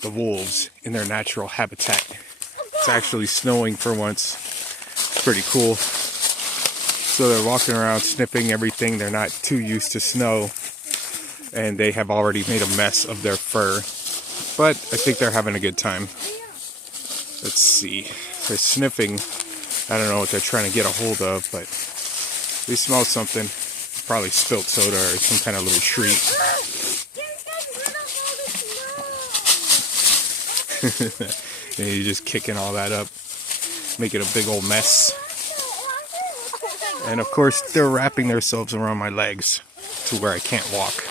the wolves in their natural habitat. It's actually snowing for once. It's pretty cool. So they're walking around sniffing everything. They're not too used to snow, and they have already made a mess of their fur. But I think they're having a good time. Let's see. They're sniffing. I don't know what they're trying to get a hold of, but they smell something. Probably spilt soda or some kind of little treat. And you're just kicking all that up, making a big old mess. And of course, they're wrapping themselves around my legs to where I can't walk.